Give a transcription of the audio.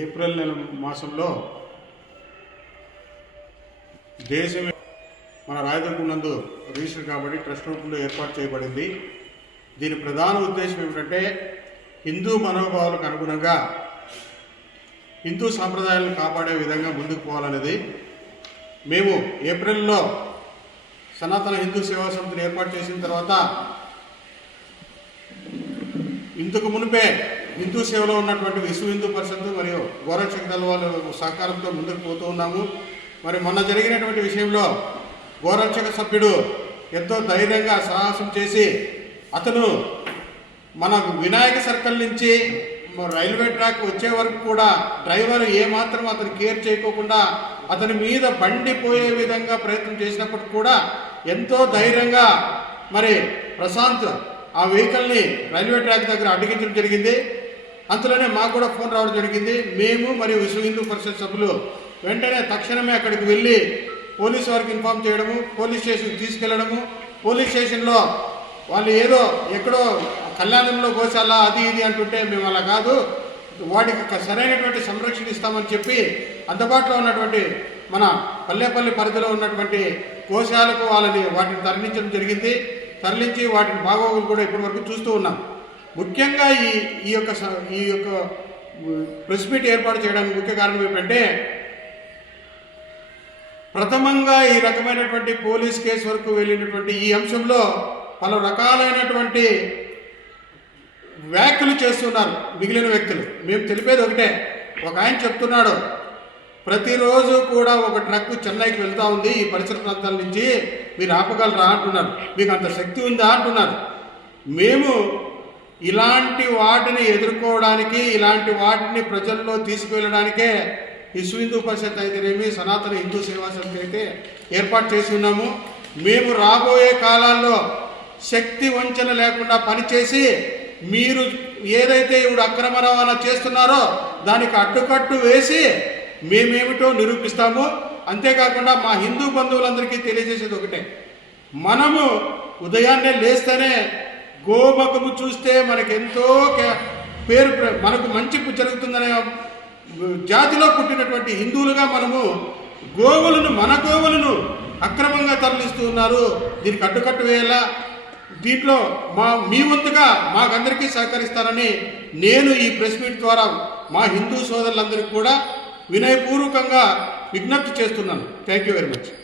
April నెల మాసంలో దేశం మన రాయదుర్గం నందు రిజిస్టర్ కాబట్టి ట్రస్ట్ రూపంలో ఏర్పాటు చేయబడింది. దీని ప్రధాన ఉద్దేశం ఏమిటంటే హిందూ మనోభావాలకు అనుగుణంగా హిందూ సాంప్రదాయాలను కాపాడే విధంగా ముందుకు పోవాలనేది. మేము ఏప్రిల్లో సనాతన హిందూ సేవా సమితిని ఏర్పాటు చేసిన తర్వాత ఇంతకు మునిపే హిందూ సేవలో ఉన్నటువంటి విశ్వ హిందూ పరిషత్ మరియు గోరక్షక దళ వాళ్ళ సహకారంతో ముందుకు పోతూ ఉన్నాము. మరి మొన్న జరిగినటువంటి విషయంలో గోరక్షక సభ్యుడు ఎంతో ధైర్యంగా సాహసం చేసి అతను మన వినాయక సర్కిల్ నుంచి రైల్వే ట్రాక్ వచ్చే వరకు కూడా డ్రైవర్ ఏమాత్రం అతను కేర్ చేయకోకుండా అతని మీద బండి పోయే విధంగా ప్రయత్నం చేసినప్పటికి కూడా ఎంతో ధైర్యంగా మరి ప్రశాంత్ ఆ వెహికల్ని రైల్వే ట్రాక్ దగ్గర అడ్డగించడం జరిగింది. అంతలోనే మాకు కూడా ఫోన్ రావడం జరిగింది. మేము మరియు విశ్వ హిందూ పరిషత్ సభ్యులు వెంటనే తక్షణమే అక్కడికి వెళ్ళి పోలీస్ వారికి ఇన్ఫామ్ చేయడము పోలీస్ స్టేషన్కి తీసుకెళ్ళడము. పోలీస్ స్టేషన్లో వాళ్ళు ఏదో ఎక్కడో కళ్యాణంలో గోశాల అది ఇది అంటుంటే మేము అలా కాదు. వాటికి సరైనటువంటి సంరక్షణ ఇస్తామని చెప్పి అందుబాటులో ఉన్నటువంటి మన పల్లెపల్లి పరిధిలో ఉన్నటువంటి గోశాలకు వాళ్ళని వాటిని తరలించడం జరిగింది. తరలించి వాటిని బాగోగులు కూడా ఇప్పటివరకు చూస్తూ ఉన్నాం. ముఖ్యంగా ఈ ఈ యొక్క స- ఈ యొక్క ప్రెస్ మీట్ ఏర్పాటు చేయడానికి ముఖ్య కారణం ఏమిటంటే ప్రథమంగా ఈ రకమైనటువంటి పోలీస్ కేసు వరకు వెళ్ళినటువంటి ఈ అంశంలో పలు రకాలైనటువంటి వ్యాఖ్యలు చేస్తున్నారు మిగిలిన వ్యక్తులు. మేము తెలిపేది ఒకటే. ఒక ఆయన చెప్తున్నాడు ప్రతిరోజు కూడా ఒక ట్రక్ చెన్నైకి వెళ్తూ ఉంది. ఈ పరిసర ప్రాంతాల నుంచి మీరు ఆపగలరా? అంటున్నారు మీకు అంత శక్తి ఉందా? అంటున్నారు మేము ఇలాంటి వాటిని ఎదుర్కోవడానికి ఇలాంటి వాటిని ప్రజల్లో తీసుకువెళ్ళడానికే విశ్వ హిందూ పరిషత్ అయితేనేమి సనాతన హిందూ సేవా సమితి అయితే ఏర్పాటు చేసి ఉన్నాము. మేము రాబోయే కాలాల్లో శక్తి వంచన లేకుండా పనిచేసి మీరు ఏదైతే ఇప్పుడు అక్రమ రవాణా చేస్తున్నారో దానికి అడ్డుకట్టు వేసి మేమేమిటో నిరూపిస్తాము. అంతేకాకుండా మా హిందూ బంధువులందరికీ తెలియజేసేది ఒకటే. మనము ఉదయాన్నే లేస్తేనే గోమకము చూస్తే మనకెంతో కే- పేరు మనకు మంచి జరుగుతుందనే జాతిలో పుట్టినటువంటి హిందువులుగా మనము గోవులను మన గోవులను అక్రమంగా తరలిస్తూ ఉన్నారు. దీనికి అడ్డుకట్టు వేయాలా? దీంట్లో మా మీ వంతుగా మాకందరికీ సహకరిస్తారని నేను ఈ ప్రెస్ మీట్ ద్వారా మా హిందూ సోదరులందరికీ కూడా వినయపూర్వకంగా విజ్ఞప్తి చేస్తున్నాను. Thank you very much.